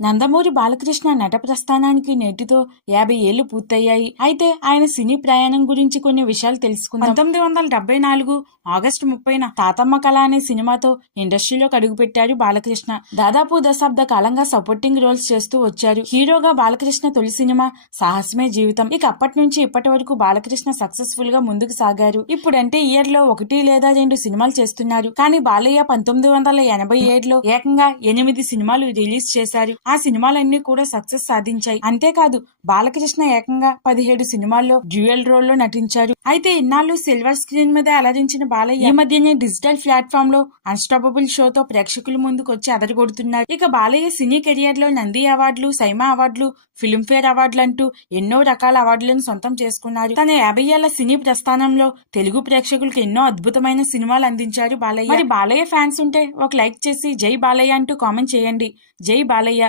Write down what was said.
నందమూరి బాలకృష్ణ నట ప్రస్థానానికి నేటితో 50 ఏళ్లు పూర్తయ్యాయి. అయితే ఆయన సినీ ప్రయాణం గురించి కొన్ని విషయాలు తెలుసుకుందాం. 1974 ఆగస్టు 30న తాతమ్మ కళ అనే సినిమాతో ఇండస్ట్రీలోకి అడుగుపెట్టారు బాలకృష్ణ. దాదాపు దశాబ్ద కాలంగా సపోర్టింగ్ రోల్స్ చేస్తూ వచ్చారు. హీరోగా బాలకృష్ణ తొలి సినిమా సాహసమే జీవితం. ఇక అప్పటి నుంచి ఇప్పటి వరకు బాలకృష్ణ సక్సెస్ఫుల్ గా ముందుకు సాగారు. ఇప్పుడంటే ఇయర్ లో 1 లేదా 2 సినిమాలు చేస్తున్నారు. కానీ బాలయ్య 1987లో ఏకంగా 8 సినిమాలు రిలీజ్ చేశారు. ఆ సినిమాలన్నీ కూడా సక్సెస్ సాధించాయి. అంతేకాదు బాలకృష్ణ ఏకంగా 17 సినిమాల్లో డ్యూయల్ రోల్ లో నటించారు. అయితే ఇన్నాళ్ళు సిల్వర్ స్క్రీన్ మీద అలరించిన బాలయ్య ఈ మధ్యనే డిజిటల్ ప్లాట్ఫామ్ లో అన్స్టాపబుల్ షోతో ప్రేక్షకుల ముందుకు వచ్చి అదరగొడుతున్నారు. ఇక బాలయ్య సినీ కెరియర్ లో నంది అవార్డులు, సైమా అవార్డులు, ఫిల్మ్ఫేర్ అవార్డులు అంటూ ఎన్నో రకాల అవార్డులను సొంతం చేసుకున్నారు. తన 50 ఏళ్ల సినీ ప్రస్థానంలో తెలుగు ప్రేక్షకులకు ఎన్నో అద్భుతమైన సినిమాలు అందించారు బాలయ్య. మరి బాలయ్య ఫ్యాన్స్ ఉంటే ఒక లైక్ చేసి జై బాలయ్య అంటూ కామెంట్ చేయండి. జై బాలయ్య.